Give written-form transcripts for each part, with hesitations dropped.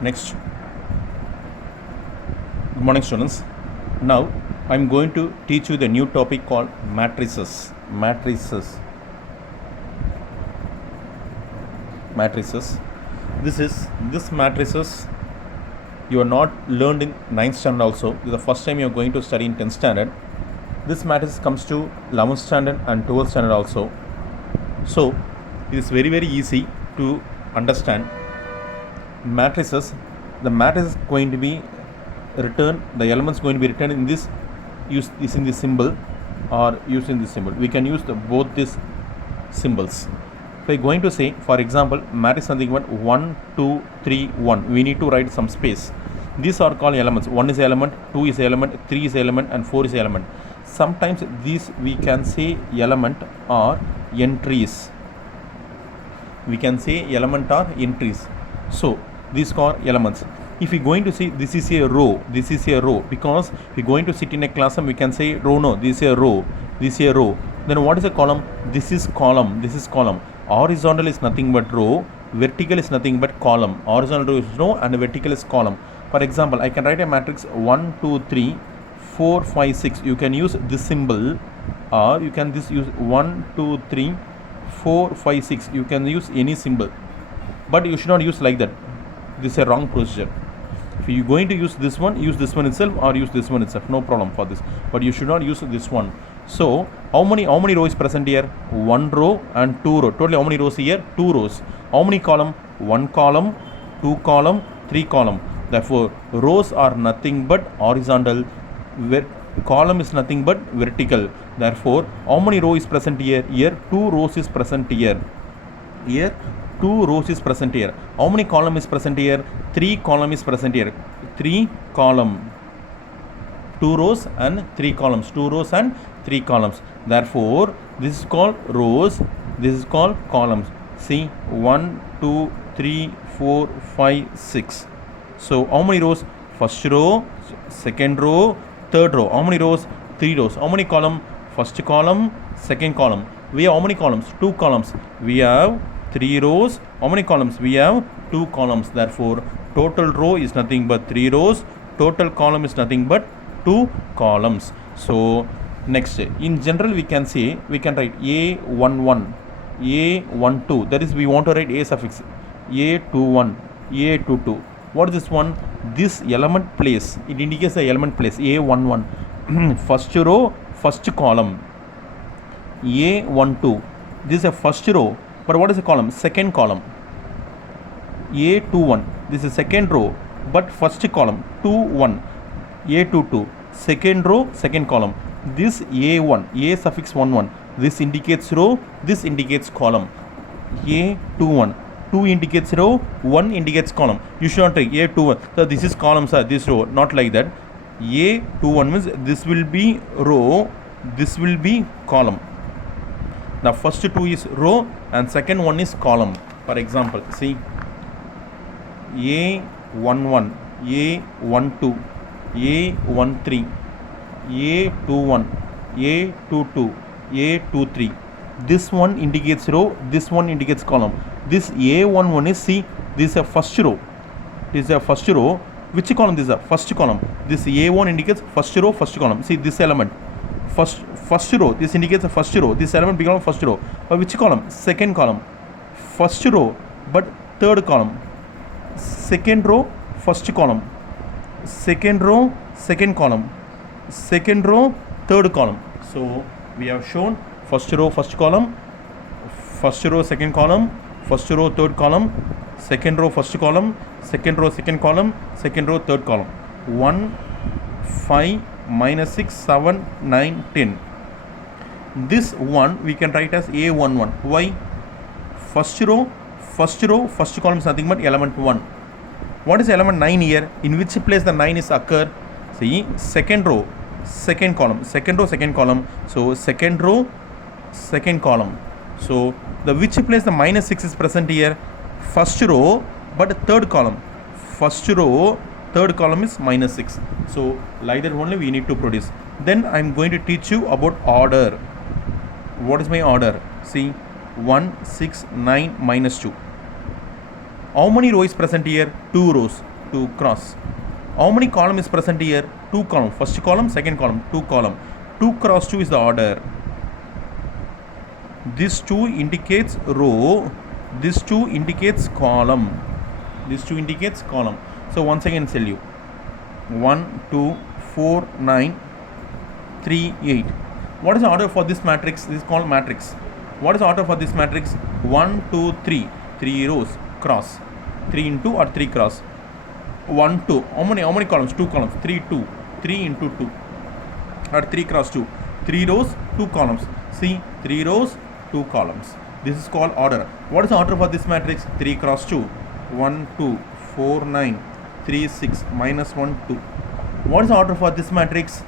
Next, good morning students. Now I am going to teach you the new topic called matrices. Matrices. This matrices you are not learned in 9th standard also. This is the first time you are going to study in 10th standard. This matrix comes to 11th standard and 12th standard also. So it is very easy to understand. Matrices, the matrix is going to be written, the elements going to be written in this, using this symbol or using this symbol. We can use both these symbols. If I am going to say, for example, matrix something but 1, 2, 3, 1, we need to write some space. These are called elements. 1 is element, 2 is element, 3 is element, and 4 is element. Sometimes these we can say element or entries. We can say element or entries. So these are elements. If we are going to see this is a row, because if we are going to sit in a classroom, we can say row, no, this is a row, Then what is a column? This is column. Horizontal is nothing but row, vertical is nothing but column. Horizontal row is row and vertical is column. For example, I can write a matrix 1, 2, 3, 4, 5, 6. You can use this symbol or you can use 1, 2, 3, 4, 5, 6. You can use any symbol, but you should not use like that. This is a wrong procedure. If you are going to use this one itself or use this one itself, no problem for this, but you should not use this one. So how many rows present here? 1 row and 2 row. Totally how many rows here? 2 rows. How many column? 1 column, 2 column, 3 column. Therefore rows are nothing but horizontal, column is nothing but vertical. Therefore how many rows is present here? Here 2 rows is present here. 2 rows is present here. How many column is present here? 3 column is present here. 3 column. 2 rows and 3 columns. 2 rows and 3 columns. Therefore this is called rows, this is called columns. See, 1, 2, 3, 4, 5, 6. So how many rows? First row, second row, third row. How many rows? 3 rows. How many column? First column, second column. We have how many columns? 2 columns. We have 3 rows. How many columns? We have 2 columns. Therefore total row is nothing but 3 rows, total column is nothing but 2 columns. So next, in general we can write A11, A12. That is, we want to write A suffix. A21, A22. What is this one? This element place. It indicates the element place. A11. First row, first column. A12. This is a first row. But what is the column? Second column. A21. This is second row, but first column. 2, 1. A22. Second row, second column. This A1, A suffix 1, this indicates row, this indicates column. A21. 2 indicates row, 1 indicates column. You should not take A21. So this is column, sir, this row. Not like that. A21 means this will be row, this will be column. Now first 2 is row and second one is column. For example, see, A11, A12, A13, A21, A22, A23. This one indicates row, this one indicates column. This A11 is, see, this is a first row. This is a first row. Which column this is? A first column. This A1 indicates first row, first column. See this element. First row, this indicates a first row. This element becomes first row. But which column? Second column. First row, but third column. Second row, first column. Second row, second column. Second row, third column. So we have shown first row, first column. First row, second column. First row, third column. Second row, first column. Second row, second column. Second row, third column. 1, 5, minus 6, 7, 9, 10. This one we can write as A11. Why? First row, first column is nothing but element 1. What is element 9 here? In which place the 9 is occur? See, second row, second column. Second row, second column. So second row, second column. So the which place the minus 6 is present here? First row, but third column. First row, third column is minus 6. So like that only we need to produce. Then I am going to teach you about order. What is my order? See, 1, 6, 9, minus 2. How many row is present here? 2 rows, 2 cross. How many column is present here? 2 column. First column, second column, 2 column. 2 cross 2 is the order. This 2 indicates row. This 2 indicates column. This 2 indicates column. So once again tell you. 1, 2, 4, 9, 3, 8. What is the order for this matrix? This is called matrix. What is the order for this matrix? 1, 2, 3. 3 rows, cross. 3 into or 3 cross. 1, 2. How many columns? 2 columns. 3, 2. 3 into 2. Or 3 cross 2. 3 rows, 2 columns. See, 3 rows, 2 columns. This is called order. What is the order for this matrix? 3 cross 2. 1, 2, 4, 9, 3, 6, minus 1, 2. What is the order for this matrix?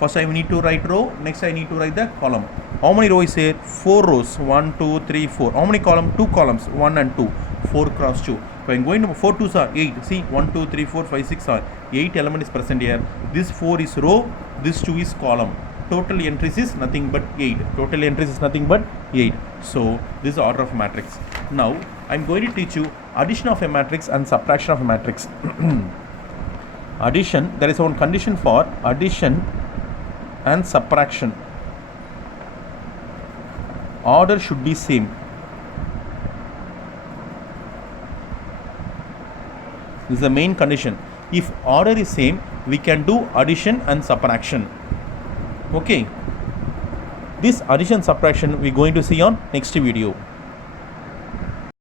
First I need to write row, next I need to write the column. How many rows is here? 4 rows. 1, 2, 3, 4. How many columns? 2 columns. 1 and 2. 4 cross 2. If I am going to 4 2s are 8. See, 1, 2, 3, 4, 5, 6 are 8 element is present here. This 4 is row, this 2 is column. Total entries is nothing but 8. Total entries is nothing but 8. So this is the order of a matrix. Now I am going to teach you addition of a matrix and subtraction of a matrix. Addition, there is one condition for addition and subtraction. Order should be same. This is the main condition. If order is same, we can do addition and subtraction. Okay. This addition subtraction we are going to see on next video.